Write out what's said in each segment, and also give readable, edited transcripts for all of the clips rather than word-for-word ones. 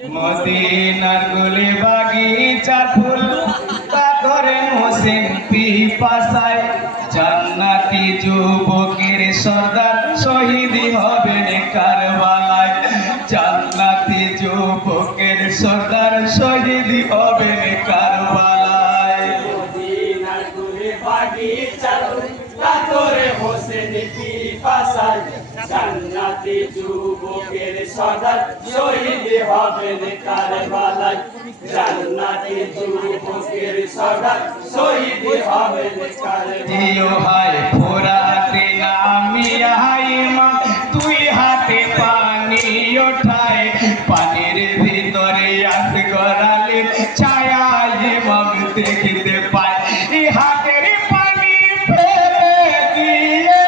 মদিনার গুলি বাগিচার ফুল পাথরে হোসেন পিপাসায় জান্নাতি যুবকের সর্দার শহীদ হবেন কারবালায়। জান্নাতি যুবকের সর্দার শহীদ হবেন কারবালায়। মদিনার গুলি বাগিচার ফুল পাথরে হোসেন পিপাসায় জান্নাতি যুবকের সর্দার শহীদ হবেন কারবালায়। জান্নাতি যুবকের সর্দার শহীদ হবেন কারবালায়। ফোরাতে নামিয়া ইমাম তুই হাতে পানি ওঠায়, পানির ভিতরে আসগরালে ছায়া ইমাম দেখতে পায়। হাতের পানি ফেলে দিয়ে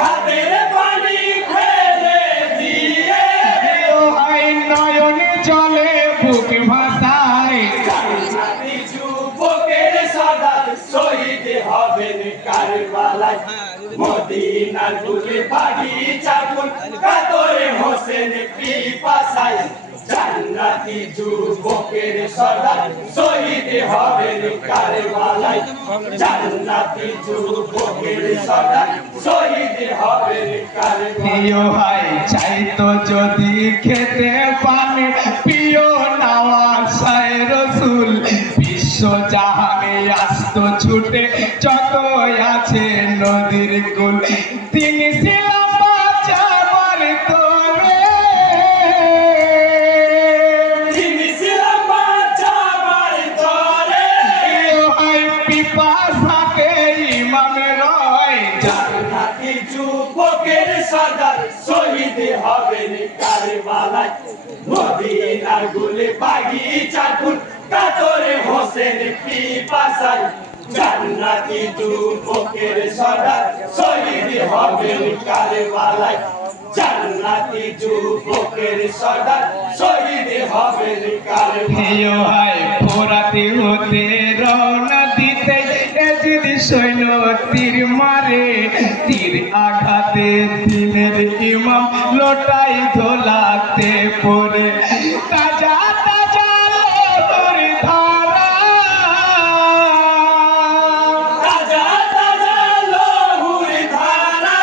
হাতের পানি ফেলে দিয়ে নয়নে জলে বুক ভাসায়। জান্নাতি যুবকের সর্দার শহীদ হবেন কারবালায়। মদিনার গুলি বাগিচার ফুল পাথরে হোসেন পিপাসায় জান্নাতি যুবকের সর্দার শহীদ হবেন কারবালায়। জান্নাতি যুবকের সর্দার শহীদ হবেন কারবালায়। চাইতো যদি খেতে পানি প্রিয় নওয়াজ রসুল, বিশ্ব জাহানে আসতো ছুটে যত আছে নদীর কুল। তিনি ছিলাম বাঁচাবার তরে, তিনি ছিলাম বাঁচাবার তরে। পিপাসাতে ইমামে রয়। জান্নাতি যুবকের সর্দার শহীদ হবেন কারবালায়। মদিনার গুলি বাগিচার ফুল পাথরে হোসেন পিপাসায় জান্নাতি যুবকের সর্দার শহীদ হবেন কারবালায়। জান্নাতি যুবকের সর্দার শহীদ হবেন কারবালায়। ফোরাতে হতে রওনা দিতে যদি সৈন্য তীর মারে, তীর আঘাতে দিনের ইমাম লোটাই ধোলাতে পড়ে। তাজা তাজা লহর ধারা, তাজা তাজা লহুর ধারা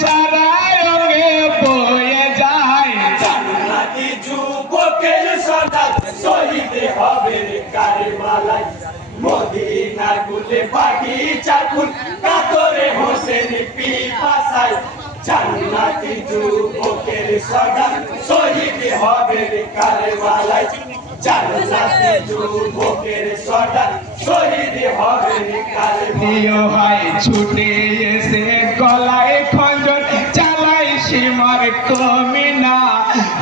সারা রঙে বয়ে যায়। জান্নাতি যুবকের সর্দার শহীদ হবেন কারবালায়। মদিনার গুলি বাগিচার ফুল পাথরে হোসেন পিপাসায় জান্নাতি যুবকের সর্দার শহীদ হবেন কারবালায়। জান্নাতি যুবকের সর্দার শহীদ হবেন কারবালায়। ছুটে এসে গলায় খঞ্জন চালাই সীমার কমিনা।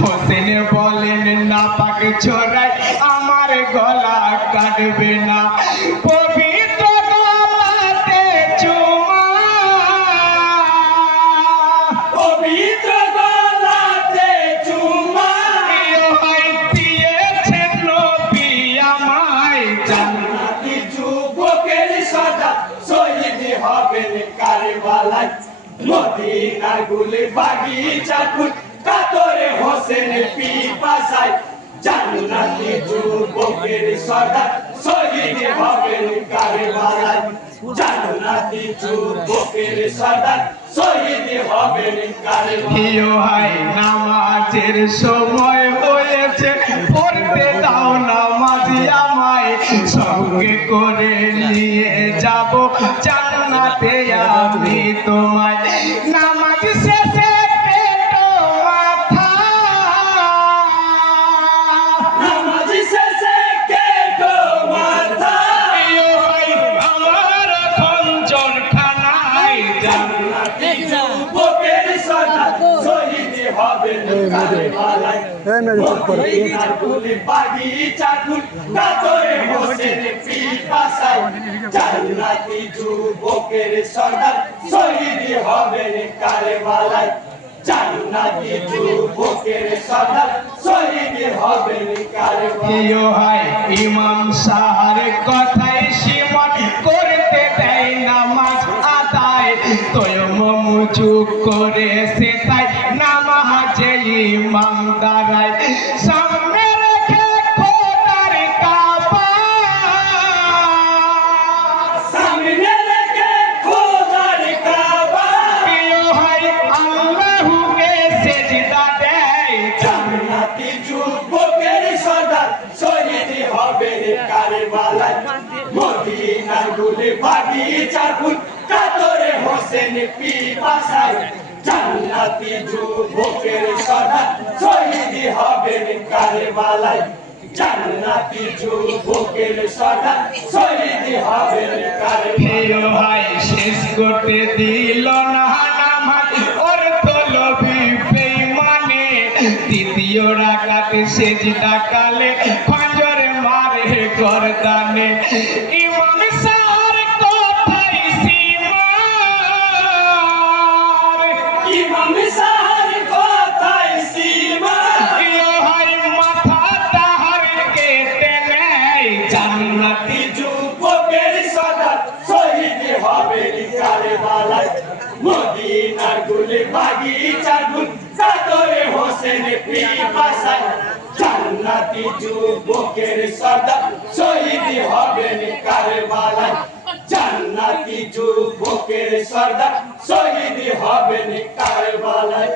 হোসেন বলেন না পাক ছোড়াই আমার গলা কাটবে না। পবিত্র গলাতে চুমা, পবিত্র গলাতে চুমা দিয়েছেন নবী আমায়। জান্নাতি যুবকের সর্দার শহীদ হবেন কারবালায়। মদিনার গুলি বাগিচার ফুল পাথরে হোসেন পিপাসায় জান্নাতি যুবকের সর্দার শহীদ হবেন কারবালায়। জান্নাতি যুবকের সর্দার শহীদ হবেন কারবালায়। নামাজের সময় হয়েছে, পড়তে দাও নামাজি আমায়। সঙ্গে করে নিয়ে যাব জান্নাতে আমি তোমায়। নামাজ শেষে পেটো মাথা, নামাজ শেষে কেটো মাথা আমার খঞ্জন খানায়। জান্নাতি যুবকের সর্দার শহীদ হবেন কারবালায়। মদিনার গুলি বাগিচার ফুল পাথরে হোসেন পিপাসায় জান্নাতি যুবকের সর্দার শহীদ হবেন কারবালায়। জান্নাতি যুবকের সর্দার শহীদ হবেন কারবালায়। ইমাম সাহার কথায় সীমন করতে দেয় নামাজ আদায়। তয়ম্মুম চুপ করে সে তাই নামাজে ইমাম দাঁড়ায় সামনে রেখে খোদার কাবা সামনে রেখে খোদার কাবা প্রিয় হয় আল্লাহকে সেজদা দেয় জান্নাতি যুবকের সর্দার শহীদ হবে কারবালায় মদিনার গুলি বাগিচার ফুল কাতরে হোসেন পিপাসায় জান্নাতি যুবকের সর্দার শহীদ হবে কারবালায় জান্নাতি যুবকের সর্দার শহীদ হবে কারবালায় প্রিয় হয় শেষ করতে দিল না নামাজ ওর তলবি বেঈমানে দ্বিতীয় রাকাতে সেজদা কালে খঞ্জর মারে গর্দানে ইমাম সার কোথায় সীমার ইমাম সাহার কথায় সীমা প্রিয় হয় মাথা তাহার কেটে নেয় জান্নাতি যুবকের সর্দার শহীদ হবে কারবালায় মদিনার গুলি বাগিচার ফুল কাতরে হোসেন পিপাসায় জান্নাতি যুবকের সর্দার শহীদ হবে কারবালায় জান্নাতি যুবকের সর্দার শহীদ হবে কারবালায়